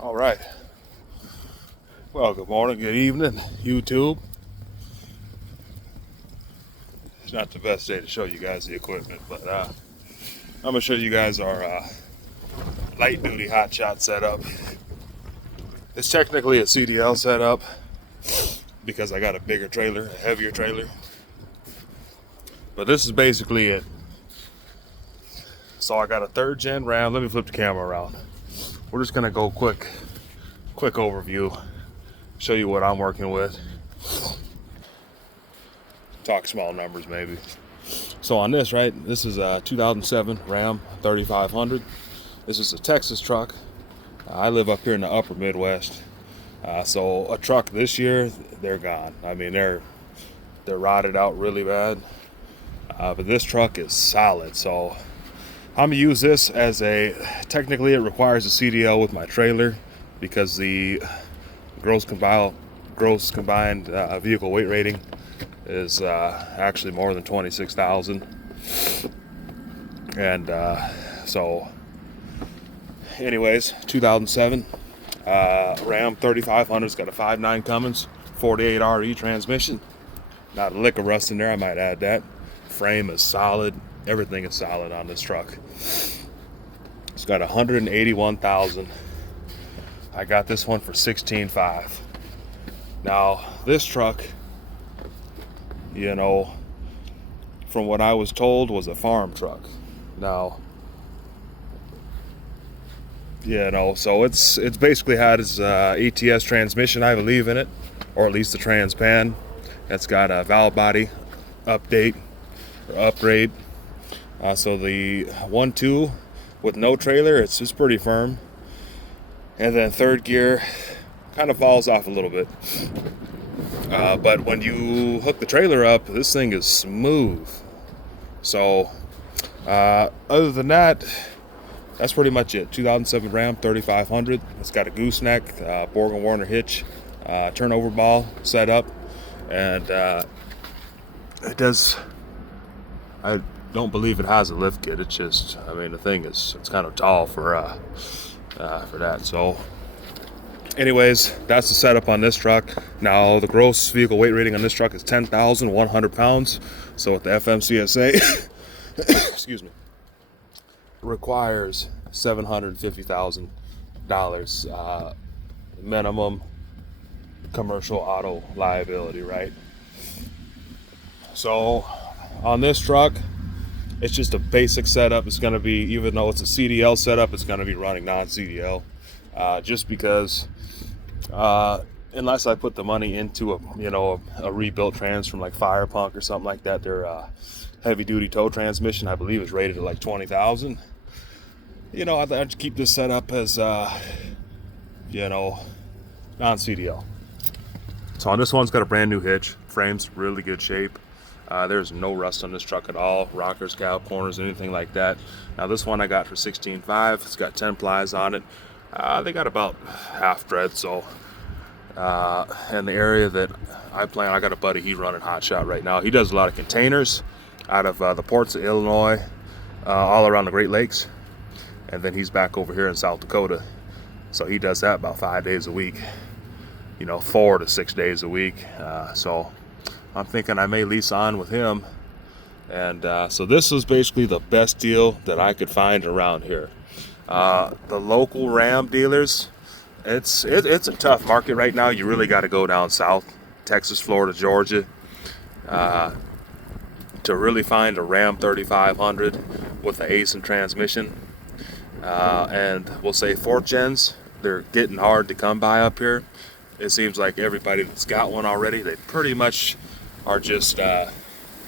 All right. Well, good morning, good evening, YouTube. It's not the best day to show you guys the equipment, but I'm gonna show you guys our light duty hotshot setup. It's technically a CDL setup because I got a bigger trailer, a heavier trailer. But this is basically it. So I got a 3rd gen Ram. Let me flip the camera around. We're just gonna go quick overview, show you what I'm working with. Talk small numbers maybe. So on this, right, this is a 2007 Ram 3500. This is a Texas truck. I live up here in the upper Midwest. So a truck this year, they're gone. I mean, they're rotted out really bad. But this truck is solid. So I'm gonna use this as technically it requires a CDL with my trailer because the gross combined vehicle weight rating is actually more than 26,000. And so anyways, 2007 Ram 3500. It's got a 5.9 Cummins 48 RE transmission. Not a lick of rust in there, I might add that. Frame is solid. Everything is solid on this truck. It's got 181,000. I got this one for 16.5. Now this truck, you know, from what I was told, was a farm truck. Now, you know, so it's basically had its ATS transmission, I believe, in it, or at least the trans pan. It's got a valve body update or upgrade. So the 1.2 with no trailer, it's pretty firm. And then 3rd gear kind of falls off a little bit. But when you hook the trailer up, this thing is smooth. So other than that, that's pretty much it. 2007 Ram 3500. It's got a gooseneck, Borg & Warner hitch, turnover ball set up, and it does. I don't believe it has a lift kit. It's just, I mean, the thing is, it's kind of tall for that. So anyways, that's the setup on this truck. Now the gross vehicle weight rating on this truck is 10,100 pounds. So with the FMCSA, excuse me, requires $750,000 minimum commercial auto liability, right? So on this truck, it's just a basic setup. It's going to be, even though it's a CDL setup, it's going to be running non-CDL, just because unless I put the money into a rebuilt trans from like Fire Punk or something like that, their heavy duty tow transmission, I believe, is rated at like 20,000. You know, I'd keep this set up as non-CDL. So on this one's got a brand new hitch. Frame's really good shape. There's no rust on this truck at all. Rockers, cow corners, anything like that. Now this one I got for 16.5. It's got 10 plies on it. They got about half tread. So in the area that I got a buddy, he's running Hotshot right now. He does a lot of containers out of the ports of Illinois, all around the Great Lakes. And then he's back over here in South Dakota. So he does that about 5 days a week, 4 to 6 days a week. So I'm thinking I may lease on with him. And so this was basically the best deal that I could find around here. The local Ram dealers, it's a tough market right now. You really got to go down south, Texas, Florida, Georgia, to really find a Ram 3500 with the ACE and transmission. And we'll say 4th gens, they're getting hard to come by up here. It seems like everybody that's got one already, they pretty much are just they're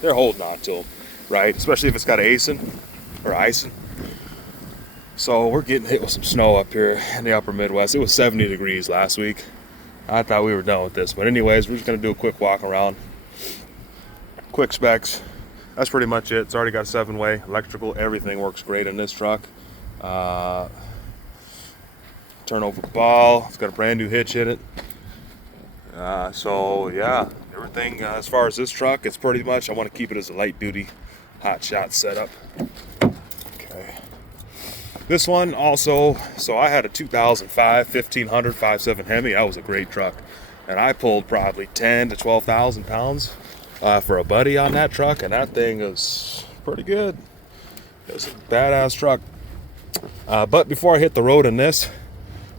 holding on to them, right? Especially if it's got icing. So we're getting hit with some snow up here in the upper Midwest. It was 70 degrees last week. I thought we were done with this, but anyways, we're just gonna do a quick walk around, quick specs. That's pretty much it. It's already got a 7-way electrical. Everything works great in this truck. Turnover ball. It's got a brand new hitch in it. So yeah, everything as far as this truck, it's pretty much, I want to keep it as a light duty hotshot setup. Okay. This one also, so I had a 2005 1500 5.7 Hemi. That was a great truck, and I pulled probably 10 to 12,000 pounds for a buddy on that truck, and that thing is pretty good. It was a badass truck. But before I hit the road in this,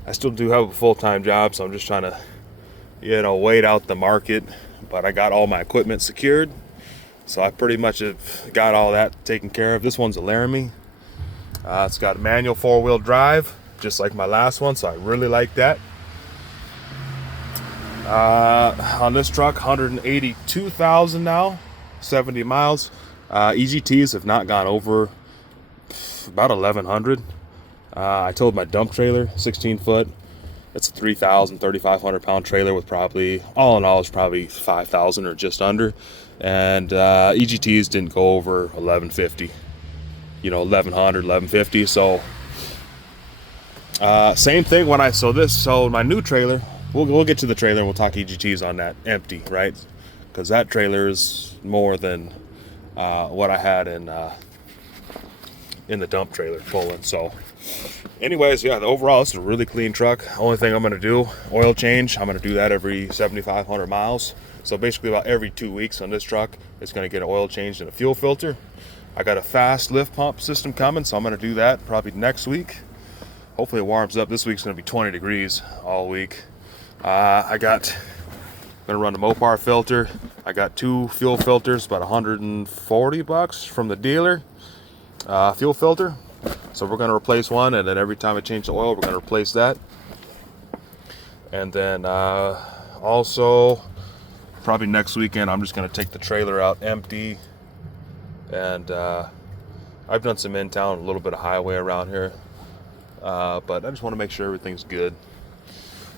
I still do have a full-time job, so I'm just trying to, wait out the market. But I got all my equipment secured, so I pretty much have got all that taken care of. This one's a Laramie. It's got a manual 4-wheel drive, just like my last one, so I really like that. On this truck, 182,000 now, 70 miles. EGTs have not gone over about 1,100. I towed my dump trailer, 16 foot. It's a 3,500 pound trailer with probably, all in all, it's probably 5,000 or just under. And EGTs didn't go over 1,150. 1,100, 1,150. So same thing when so my new trailer, we'll get to the trailer and we'll talk EGTs on that empty, right? Because that trailer is more than what I had in the dump trailer pulling. So anyways, yeah, overall it's a really clean truck. Only thing I'm going to do, oil change. I'm going to do that every 7,500 miles. So basically about every 2 weeks on this truck, it's going to get an oil change and a fuel filter. I got a fast lift pump system coming, so I'm going to do that probably next week. Hopefully it warms up. This week's going to be 20 degrees all week. I'm going to run a Mopar filter. I got 2 fuel filters, about $140 from the dealer. Fuel filter. So we're going to replace one, and then every time I change the oil, we're going to replace that. And then also, probably next weekend, I'm just going to take the trailer out empty. And I've done some in town, a little bit of highway around here, but I just want to make sure everything's good.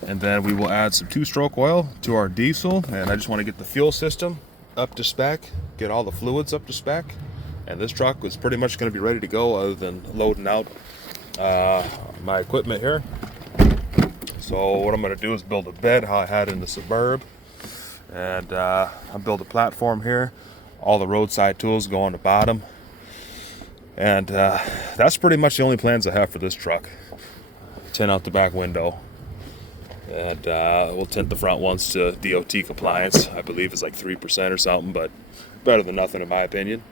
And then we will add some 2-stroke oil to our diesel, and I just want to get the fuel system up to spec, get all the fluids up to spec, and this truck is pretty much going to be ready to go other than loading out my equipment here. So what I'm going to do is build a bed how I had in the Suburb, and I'll build a platform here. All the roadside tools go on the bottom, and that's pretty much the only plans I have for this truck. Tint out the back window, and we'll tint the front ones to DOT compliance. I believe it's like 3% or something, but better than nothing in my opinion.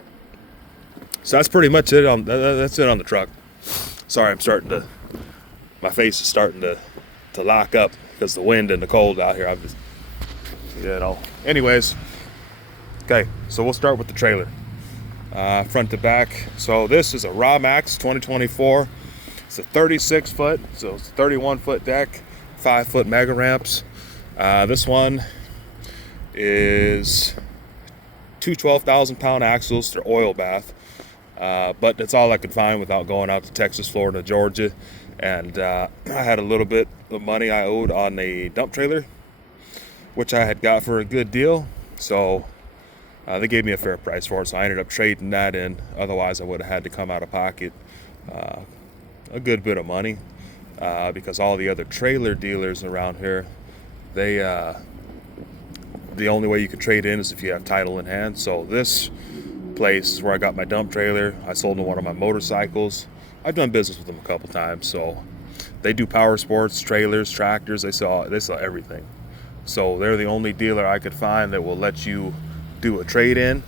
So that's pretty much it that's it on the truck. Sorry, my face is starting to lock up because the wind and the cold out here. I'm just, anyways. Okay, so we'll start with the trailer, front to back. So this is a Raw Max 2024. It's a 36 foot, so it's a 31 foot deck, 5 foot mega ramps. This one is 2 12,000 pound axles. They're oil bath, but that's all I could find without going out to Texas, Florida, Georgia. And I had a little bit of money I owed on a dump trailer, which I had got for a good deal. So they gave me a fair price for it, so I ended up trading that in. Otherwise, I would have had to come out of pocket a good bit of money because all the other trailer dealers around here, the only way you can trade in is if you have title in hand. So this place is where I got my dump trailer. I sold them one of my motorcycles. I've done business with them a couple times. So they do power sports, trailers, tractors. They sell everything. So they're the only dealer I could find that will let you do a trade-in,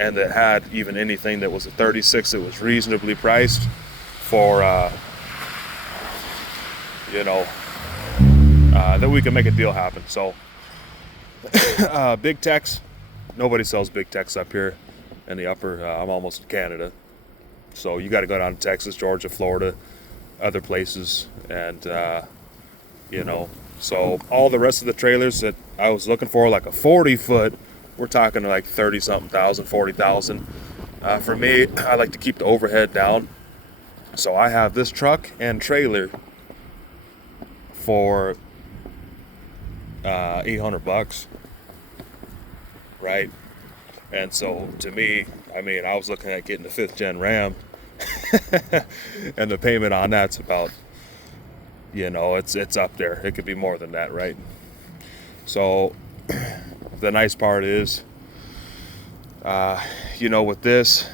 and that had even anything that was a 36 that was reasonably priced for that we can make a deal happen. So Big Tex, nobody sells Big Tex up here in the upper I'm almost in Canada, so you got to go down to Texas, Georgia, Florida, other places, and so all the rest of the trailers that I was looking for, like a 40 foot, we're talking like 30 something thousand, 40,000. For me, I like to keep the overhead down. So I have this truck and trailer for $800, right? And so to me, I mean, I was looking at getting the 5th gen Ram, and the payment on that's about, it's up there. It could be more than that, right? So the nice part is, with this,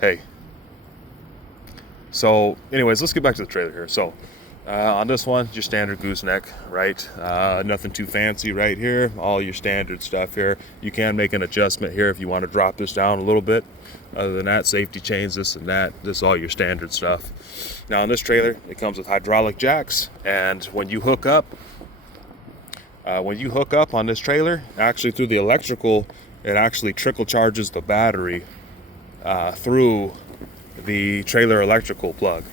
hey, So anyways, let's get back to the trailer here. So on this one, your standard gooseneck, right? Nothing too fancy right here. All your standard stuff here. You can make an adjustment here if you want to drop this down a little bit. Other than that, safety chains, this and that. This is all your standard stuff. Now on this trailer, it comes with hydraulic jacks, and when you hook up on this trailer, actually through the electrical, it actually trickle charges the battery through the trailer electrical plug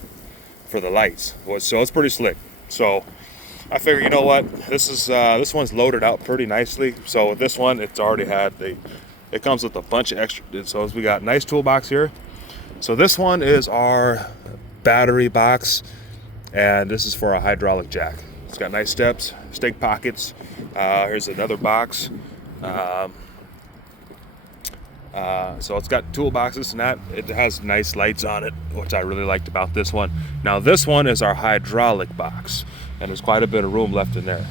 for the lights. So it's pretty slick. So I figure, you know what, this one's loaded out pretty nicely. So with this one, it's already had it comes with a bunch of extra. So we got a nice toolbox here. So this one is our battery box, and this is for a hydraulic jack. It's got nice steps, stake pockets. Here's another box. So it's got toolboxes and that. It has nice lights on it, which I really liked about this one. Now this one is our hydraulic box, and there's quite a bit of room left in there.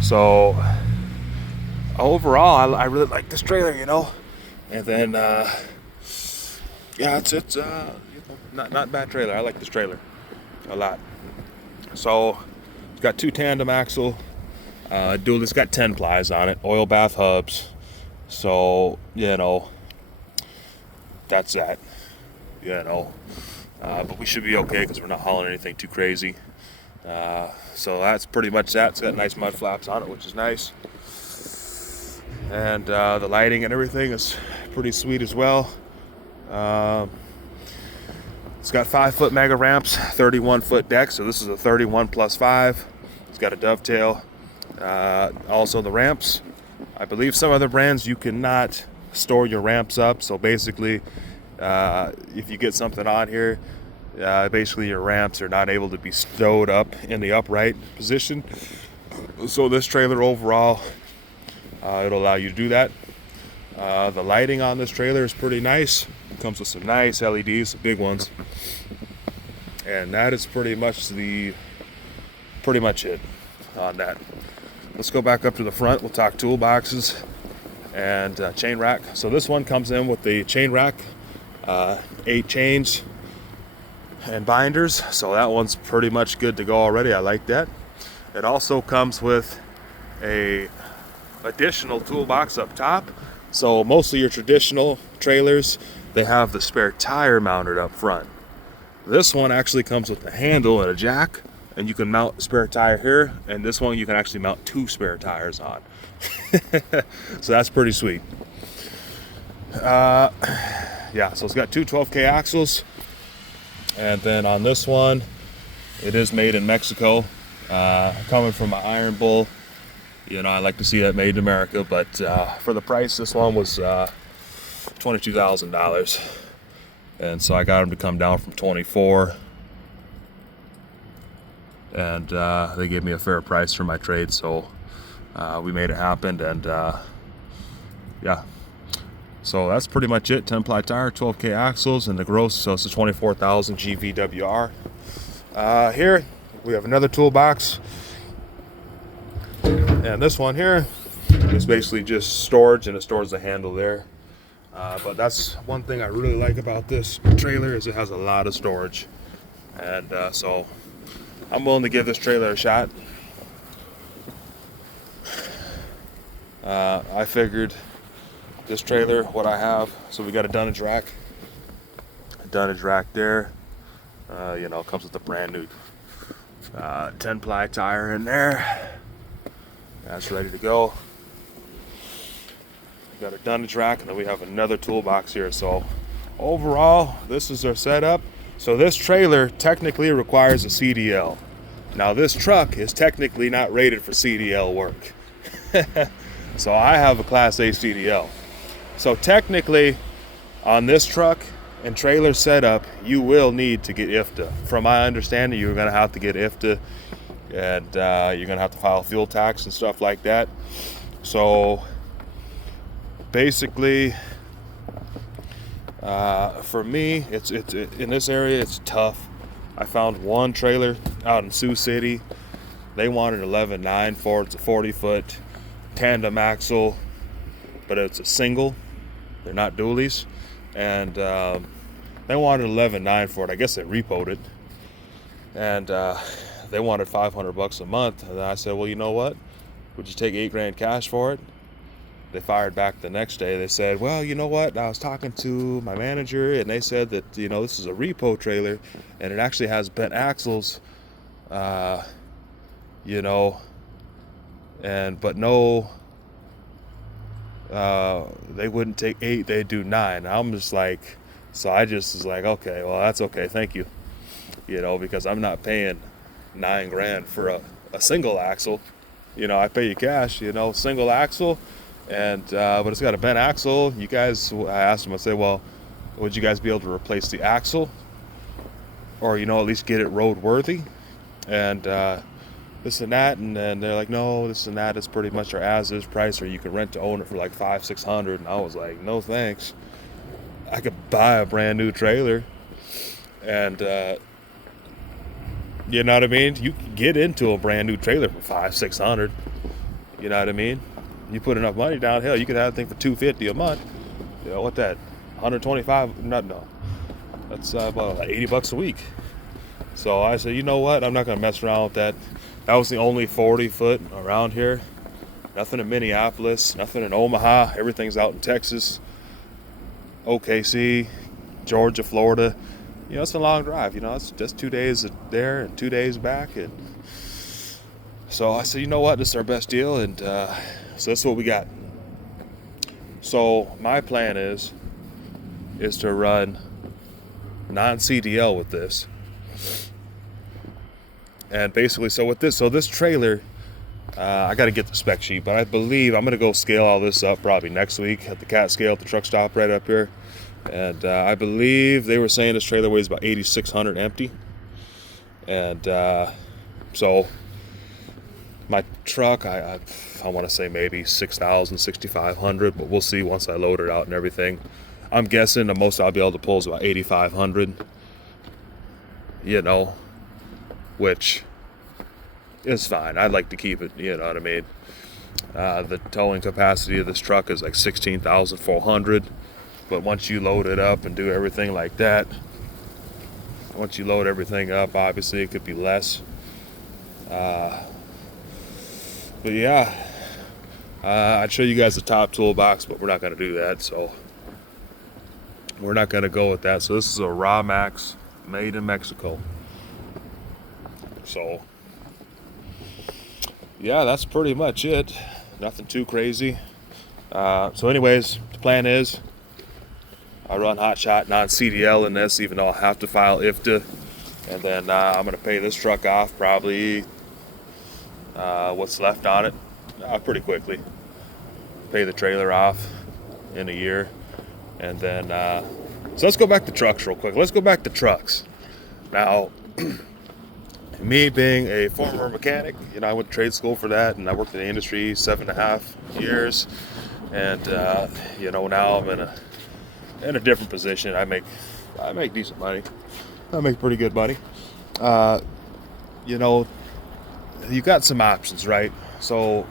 So overall, I really like this trailer, you know. And then yeah, it's you know, not a bad trailer. I like this trailer a lot. So it's got 2 tandem axle, dual. It's got 10 plies on it, oil bath hubs. So, you know, that's that, you know, but we should be okay because we're not hauling anything too crazy. So that's pretty much that. It's got nice mud flaps on it, which is nice. And the lighting and everything is pretty sweet as well. It's got 5-foot mega ramps, 31-foot deck. So this is a 31 plus 5. It's got a dovetail. Also the ramps. I believe some other brands you cannot store your ramps up. So basically, if you get something on here, basically your ramps are not able to be stowed up in the upright position. So this trailer overall, it'll allow you to do that. The lighting on this trailer is pretty nice. It comes with some nice LEDs, some big ones. And that is pretty much it on that. Let's go back up to the front. We'll talk toolboxes and chain rack. So this one comes in with the chain rack, 8 chains and binders. So that one's pretty much good to go already. I like that. It also comes with a additional toolbox up top. So most of your traditional trailers, they have the spare tire mounted up front. This one actually comes with a handle and a jack, and you can mount a spare tire here, and this one you can actually mount 2 spare tires on. So that's pretty sweet. Yeah, so it's got 2 12K axles, and then on this one, it is made in Mexico. Coming from an Iron Bull, you know, I like to see that made in America, but for the price, this one was $22,000, and so I got them to come down from 24. And they gave me a fair price for my trade, so we made it happen. And yeah, so that's pretty much it. 10 ply tire, 12K axles, and the gross, so it's a 24,000 GVWR. Here we have another toolbox, and this one here is basically just storage, and it stores the handle there. But that's one thing I really like about this trailer, is it has a lot of storage, and so I'm willing to give this trailer a shot. I figured this trailer, what I have, so we got a dunnage rack there. You know, it comes with a brand new 10 ply tire in there. That's ready to go. We got a dunnage rack, and then we have another toolbox here. So overall, this is our setup. So this trailer technically requires a CDL. Now this truck is technically not rated for CDL work. So I have a Class A CDL. So technically on this truck and trailer setup, you will need to get IFTA. From my understanding, you're gonna have to get IFTA, and you're gonna have to file fuel tax and stuff like that. So basically, for me, it's in this area, it's tough. I found one trailer out in Sioux City. They wanted 11.9 for it. It's a 40-foot tandem axle, but it's a single. They're not dualies, and They wanted 11.9 for it. I guess they repoed it, and they wanted $500 a month. And I said, well, you know what? Would you take $8,000 cash for it? They fired back the next day. They said, well, you know what? I was talking to my manager, and they said that, you know, this is a repo trailer, and it actually has bent axles, you know, but no, they wouldn't take 8, they'd do 9. I'm just like, so I just was like, okay, well, that's okay, thank you, you know, because I'm not paying $9,000 for a single axle. You know, I pay you cash, you know, single axle, and but it's got a bent axle. You guys, I asked them, I said, well, would you guys be able to replace the axle, or, you know, at least get it roadworthy, and this and that, and then they're like, no, this and that is pretty much our as-is price, or you can rent to own it for like $500-600. And I was like, no thanks. I could buy a brand new trailer, and you know what I mean? You can get into a brand new trailer for $500-600. You know what I mean? You put enough money down, hell, you could have a thing for $250 a month. You know what that? 125? No. That's about like $80 a week. So I said, you know what? I'm not gonna mess around with that. That was the only 40-foot around here. Nothing in Minneapolis, nothing in Omaha. Everything's out in Texas, OKC, Georgia, Florida. You know, it's a long drive. You know, it's just 2 days there and 2 days back. And so I said, you know what? This is our best deal. And so that's what we got. So my plan is to run non-CDL with this. And basically, so this trailer, I got to get the spec sheet, but I believe I'm going to go scale all this up probably next week at the cat scale at the truck stop right up here. And I believe they were saying this trailer weighs about 8,600 empty. And so my truck, I want to say maybe 6,000, 6,500, but we'll see once I load it out and everything. I'm guessing the most I'll be able to pull is about 8,500, you know, which is fine. I'd like to keep it, you know what I mean? The towing capacity of this truck is like 16,400. But once you load it up and do everything like that, once you load everything up, obviously it could be less. But yeah, I'd show you guys the top toolbox, but we're not going to do that. So we're not going to go with that. So this is a Raw Max made in Mexico. So yeah, that's pretty much it. Nothing too crazy. So anyways, the plan is I run Hotshot non-CDL in this, even though I'll have to file IFTA. And then I'm going to pay this truck off probably what's left on it pretty quickly. Pay the trailer off in a year. And then, so let's go back to trucks real quick. Let's go back to trucks. Now, me being a former mechanic, you know, I went to trade school for that, and I worked in the industry 7.5 years. And, you know, now I'm in a different position. I make decent money. I make pretty good money. You know, you got some options, right? So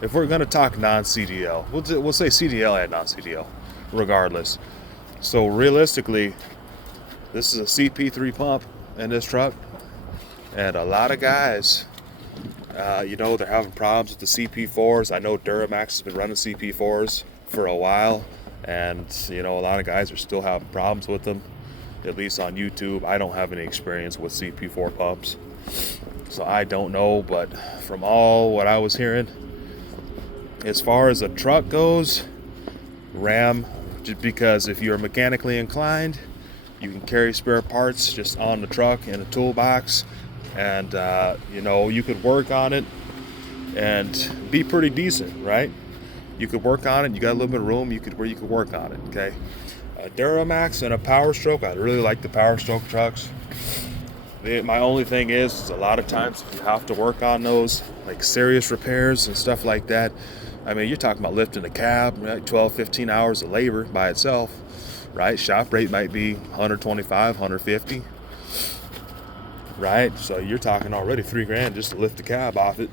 if we're gonna talk non-CDL, we'll say CDL and non-CDL, regardless. So realistically, this is a CP3 pump in this truck, and a lot of guys, you know, they're having problems with the CP4s. I know Duramax has been running CP4s for a while. And, you know, a lot of guys are still having problems with them, at least on YouTube. I don't have any experience with CP4 pumps, so I don't know. But from all what I was hearing, as far as a truck goes, Ram, just because if you're mechanically inclined, you can carry spare parts just on the truck in a toolbox. And, you know, you could work on it and be pretty decent, right? You could work on it. You got a little bit of room where you could work on it. Okay, a Duramax and a Power Stroke. I really like the Power Stroke trucks. My only thing is a lot of times you have to work on those, like serious repairs and stuff like that. I mean, you're talking about lifting a cab, right? 12-15 hours of labor by itself, right? Shop rate might be 125, 150, right? So you're talking already $3,000 just to lift the cab off it.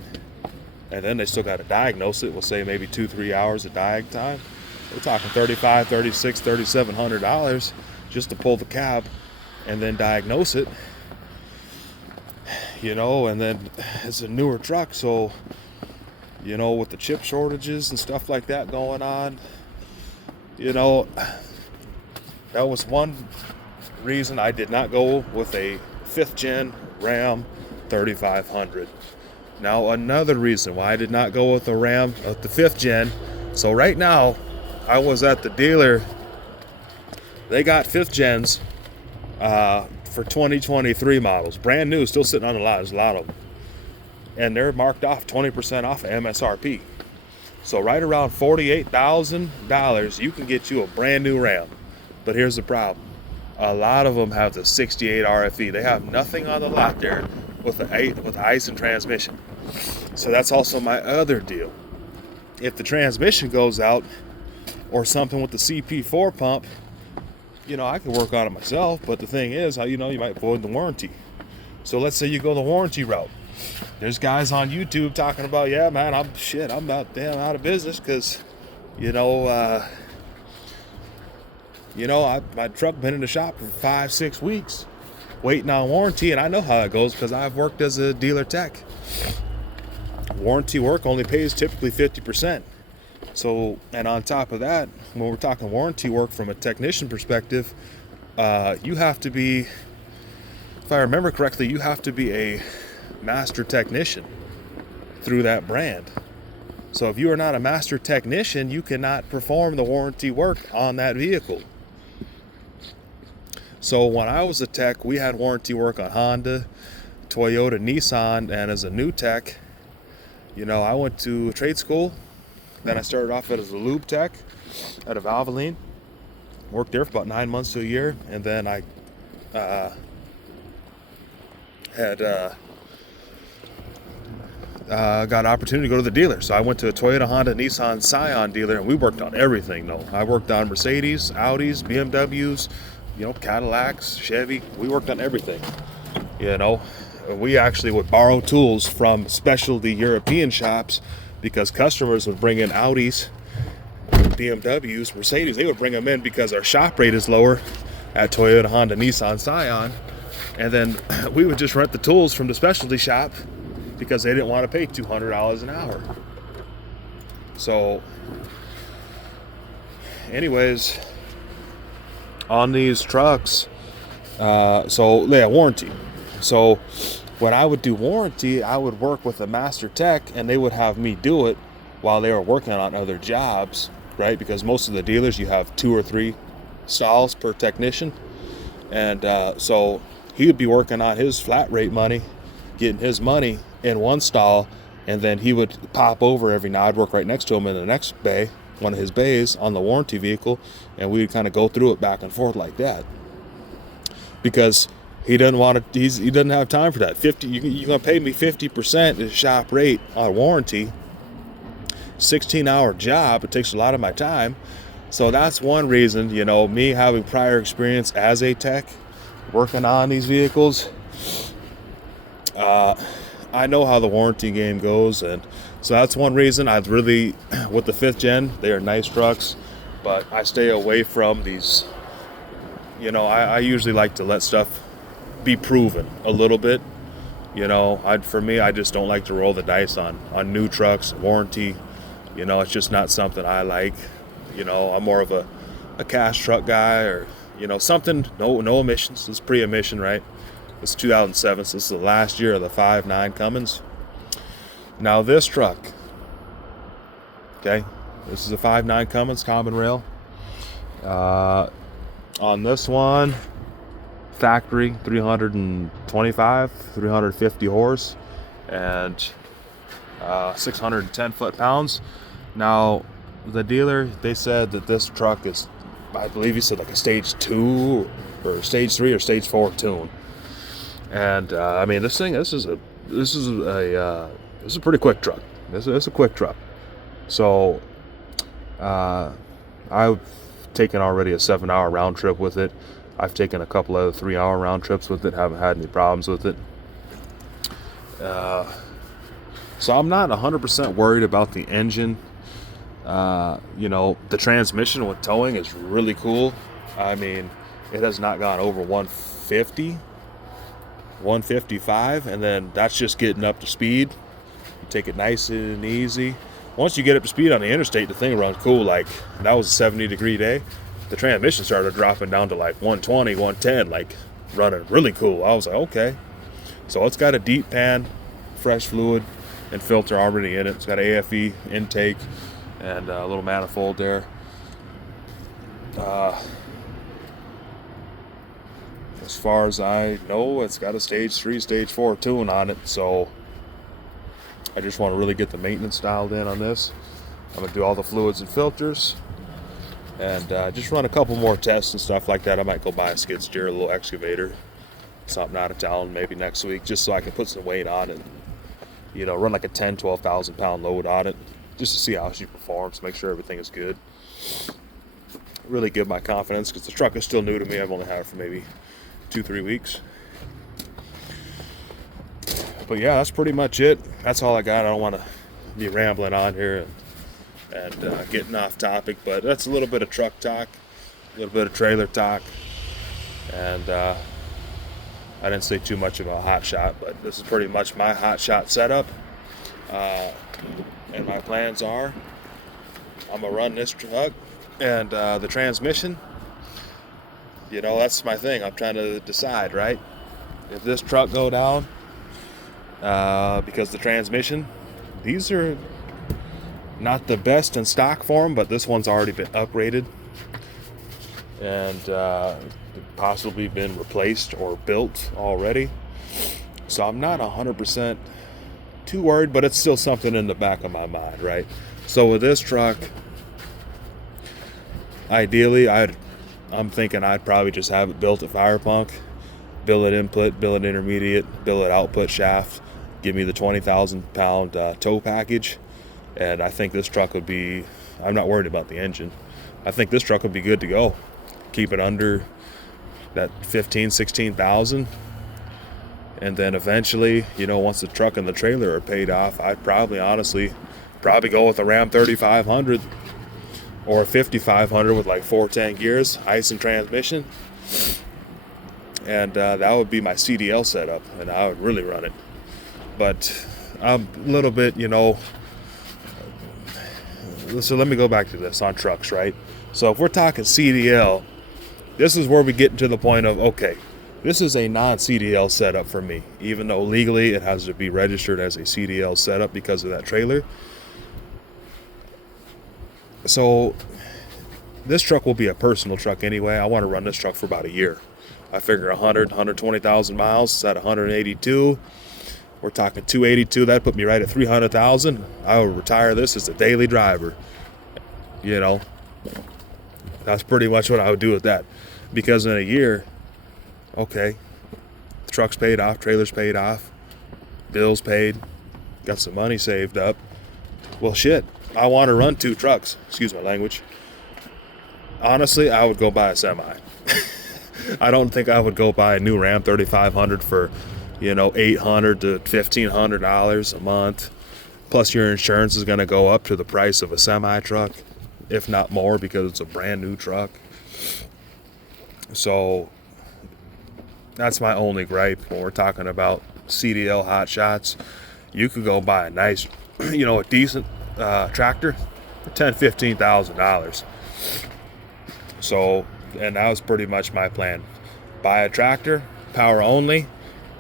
And then they still got to diagnose it. We'll say maybe 2-3 hours of diag time. We're talking $3,500, $3,600, $3,700 just to pull the cab and then diagnose it, and then it's a newer truck, so with the chip shortages and stuff like that going on, that was one reason I did not go with a 5th gen Ram 3500. Now another reason why I did not go with the Ram of the 5th gen, so right now I was at the dealer. They got 5th gens for 2023 models, brand new, still sitting on the lot. There's a lot of them, and they're marked off 20% off of MSRP. So right around $48,000, you can get you a brand new Ram. But here's the problem: a lot of them have the 68 RFE. They have nothing on the lot there with the ice and transmission. So that's also my other deal. If the transmission goes out or something with the CP4 pump, I could work on it myself, but the thing is, you might void the warranty. So let's say you go the warranty route. There's guys on YouTube talking about, yeah, man, I'm about damn out of business because, my truck been in the shop for 5-6 weeks waiting on warranty, and I know how that goes because I've worked as a dealer tech. Warranty work only pays typically 50%. So, and on top of that, when we're talking warranty work from a technician perspective, you have to be, if I remember correctly, you have to be a master technician through that brand. So if you are not a master technician, you cannot perform the warranty work on that vehicle. So when I was a tech, we had warranty work on Honda, Toyota, Nissan, and as a new tech, I went to trade school. Then I started off as a lube tech at a Valvoline. Worked there for about 9 months to a year, and then I got an opportunity to go to the dealer. So I went to a Toyota, Honda, Nissan, Scion dealer, and we worked on everything though. I worked on Mercedes, Audis, BMWs, Cadillacs, Chevy. We worked on everything. We actually would borrow tools from specialty European shops because customers would bring in Audis, BMWs, Mercedes. They would bring them in because our shop rate is lower at Toyota, Honda, Nissan, Scion. And then we would just rent the tools from the specialty shop because they didn't want to pay $200 an hour. So anyways, on these trucks, warranty. So when I would do warranty, I would work with a master tech and they would have me do it while they were working on other jobs, right? Because most of the dealers, you have 2 or 3 stalls per technician. And so he would be working on his flat rate money, getting his money in one stall, and then he would pop over every now. I'd work right next to him in the next bay, one of his bays on the warranty vehicle, and we would kind of go through it back and forth like that. Because he doesn't have time for that. You're gonna pay me 50% is shop rate on warranty. 16-hour job. It takes a lot of my time. So that's one reason, me having prior experience as a tech, working on these vehicles. I know how the warranty game goes, and so that's one reason I really, with the 5th gen, they are nice trucks, but I stay away from these. I usually like to let stuff be proven a little bit. For me, I just don't like to roll the dice on new trucks, warranty. It's just not something I like. I'm more of a cash truck guy, or something, no emissions. It's pre-emission, right? It's 2007, so this is the last year of the 5.9 Cummins. Now this truck, okay, this is a 5.9 Cummins common rail. On this one, factory 325, 350 horse, and 610 foot-pounds. Now the dealer, they said that this truck is, I believe he said like a stage 2 or stage 3 or stage 4 tune. And this is a pretty quick truck. This is a quick truck. So I've taken already a 7-hour round trip with it. I've taken a couple of 3-hour round trips with it. Haven't had any problems with it. So I'm not 100% worried about the engine. The transmission with towing is really cool. it has not gone over 150, 155, and then that's just getting up to speed. You take it nice and easy. Once you get up to speed on the interstate, the thing runs cool. Like, that was a 70-degree day. The transmission started dropping down to like 120, 110, like running really cool. I was like, okay. So it's got a deep pan, fresh fluid and filter already in it. It's got AFE intake and a little manifold there. As far as I know, it's got a stage 3, stage 4 tune on it. So I just want to really get the maintenance dialed in on this. I'm going to do all the fluids and filters and just run a couple more tests and stuff like that. I might go buy a skid steer, a little excavator, something out of town maybe next week, just so I can put some weight on it. You know, run like a 10, 12,000 pound load on it just to see how she performs, make sure everything is good. Really give my confidence because the truck is still new to me. I've only had it for maybe 2-3 weeks. But yeah, that's pretty much it. That's all I got. I don't want to be rambling on here and getting off topic, but that's a little bit of truck talk, a little bit of trailer talk, and I didn't say too much about Hotshot, but this is pretty much my Hotshot setup. And my plans are, I'm gonna run this truck and the transmission. You know, that's my thing. I'm trying to decide, right? If this truck go down, because the transmission, these are not the best in stock form, but this one's already been upgraded and possibly been replaced or built already. So I'm not 100% too worried, but it's still something in the back of my mind, right? So with this truck, ideally, I'm thinking I'd probably just have it built at Firepunk, billet input, billet intermediate, billet output shaft, give me the 20,000 pound tow package, and I think this truck would be, I'm not worried about the engine. I think this truck would be good to go. Keep it under that 15, 16,000. And then eventually, you know, once the truck and the trailer are paid off, I'd honestly go with a Ram 3500 or a 5500 with like 410 gears, ice and transmission. And that would be my CDL setup, and I would really run it. But I'm a little bit, you know, so let me go back to this on trucks, right? So if we're talking CDL, this is where we get to the point of, okay, this is a non-CDL setup for me, even though legally it has to be registered as a CDL setup because of that trailer. So this truck will be a personal truck anyway. I want to run this truck for about a year. I figure 120,000 miles. It's at 182. We're talking 282. That put me right at 300,000. I would retire this as a daily driver. You know, that's pretty much what I would do with that. Because in a year, okay, the truck's paid off, trailer's paid off, bills paid, got some money saved up. Well, shit, I want to run 2 trucks. Excuse my language. Honestly, I would go buy a semi. I don't think I would go buy a new Ram 3500 for, you know, $800 to $1,500 a month. Plus your insurance is going to go up to the price of a semi truck, if not more, because it's a brand new truck. So that's my only gripe when we're talking about CDL Hotshots. You could go buy a nice, you know, a decent tractor for $10,000, $15,000. So, and that was pretty much my plan. Buy a tractor, power only,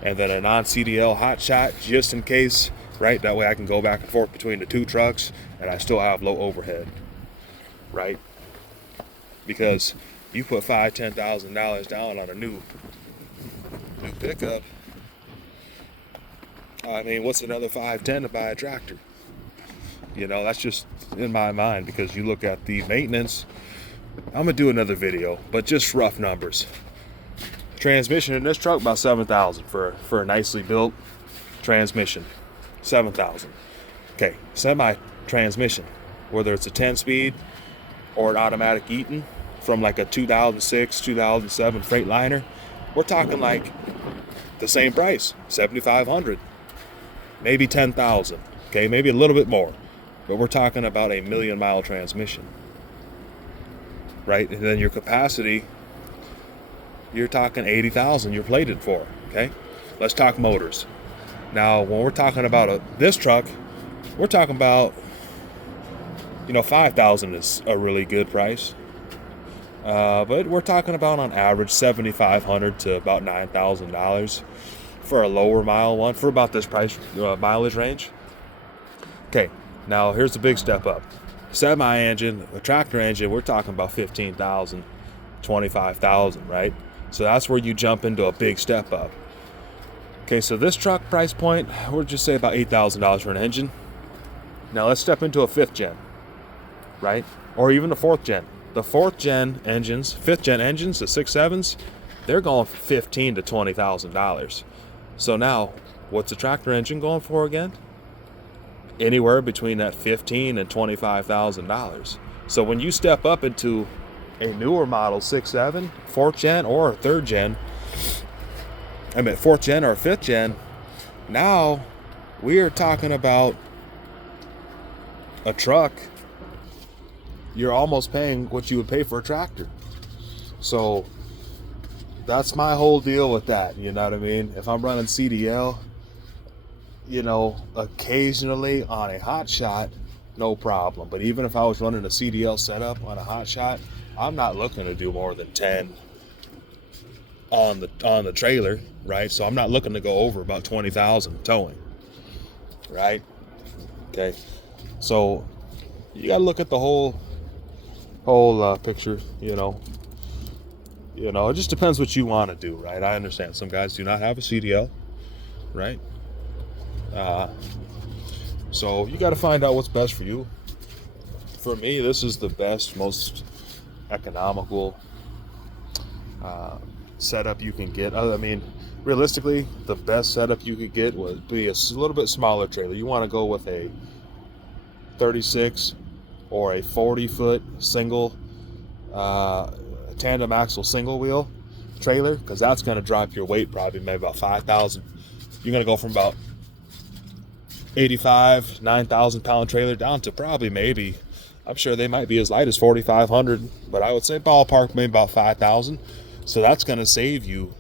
and then a non-CDL Hotshot just in case, right? That way I can go back and forth between the 2 trucks and I still have low overhead, right? Because you put $5,000, $10,000 down on a new pickup. I mean, what's another $5,000, $10,000 to buy a tractor? You know, that's just in my mind, because you look at the maintenance. I'm gonna do another video, but just rough numbers. Transmission in this truck about $7,000 for a nicely built transmission. $7,000. Okay, semi transmission, whether it's a 10-speed or an automatic Eaton from like a 2006, 2007 Freightliner, we're talking like the same price, $7,500, maybe $10,000. Okay, maybe a little bit more, but we're talking about a 1,000,000-mile transmission, right? And then your capacity you're talking 80,000 you're plated for. Okay, let's talk motors. Now, when we're talking about this truck, we're talking about, 5,000 is a really good price. But we're talking about on average $7,500 to about $9,000 for a lower mile one for about this price mileage range. Okay, now here's the big step up. Semi-engine, a tractor engine, we're talking about 15,000, 25,000, right? So that's where you jump into a big step up. Okay, so this truck price point, we'll just say about $8,000 for an engine. Now let's step into a 5th gen, right? Or even a 4th gen. The 4th gen engines, 5th gen engines, the 6.7s, they're going for $15,000 to $20,000. So now, what's a tractor engine going for again? Anywhere between that $15,000 and $25,000. So when you step up into a newer model 6.7, 4th gen or 3rd gen, 4th gen or 5th gen, now we are talking about a truck. You're almost paying what you would pay for a tractor. So that's my whole deal with that. You know what I mean? If I'm running CDL, occasionally on a Hotshot, no problem. But even if I was running a CDL setup on a Hotshot, I'm not looking to do more than 10 on the trailer, right? So I'm not looking to go over about 20,000 towing, right? Okay. So you got to look at the whole picture, it just depends what you want to do, right? I understand some guys do not have a CDL, right? So you got to find out what's best for you. For me, this is the best, most economical setup you can get. I mean, realistically, the best setup you could get would be a little bit smaller trailer. You want to go with a 36 or a 40-foot single tandem axle single wheel trailer, because that's going to drop your weight probably maybe about 5,000. You're going to go from about 85, 9,000 pound trailer down to probably maybe, I'm sure they might be as light as 4,500, but I would say ballpark maybe about 5,000. So that's going to save you,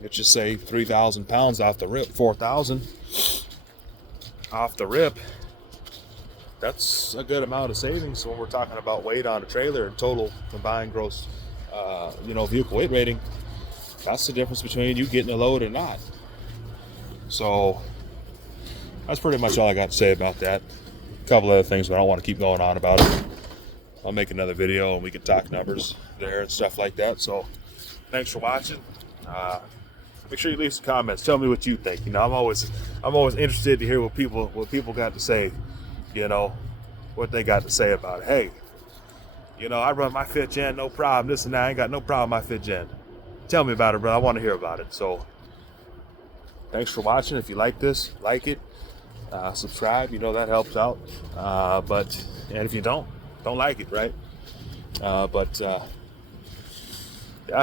let's just say 3,000 pounds off the rip, 4,000 off the rip. That's a good amount of savings when we're talking about weight on a trailer and total combined gross, vehicle weight rating. That's the difference between you getting a load or not. So that's pretty much all I got to say about that. A couple other things, but I don't want to keep going on about it. I'll make another video and we can talk numbers there and stuff like that. So thanks for watching. Make sure you leave some comments. Tell me what you think. I'm always interested to hear what people got to say. What they got to say about it. Hey, I run my 5th gen, no problem. This and that, I ain't got no problem with my 5th gen. Tell me about it, bro. I want to hear about it. So thanks for watching. If you like this, like it, subscribe. That helps out. And if you don't like it, right?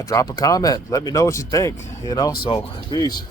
Drop a comment. Let me know what you think. So peace.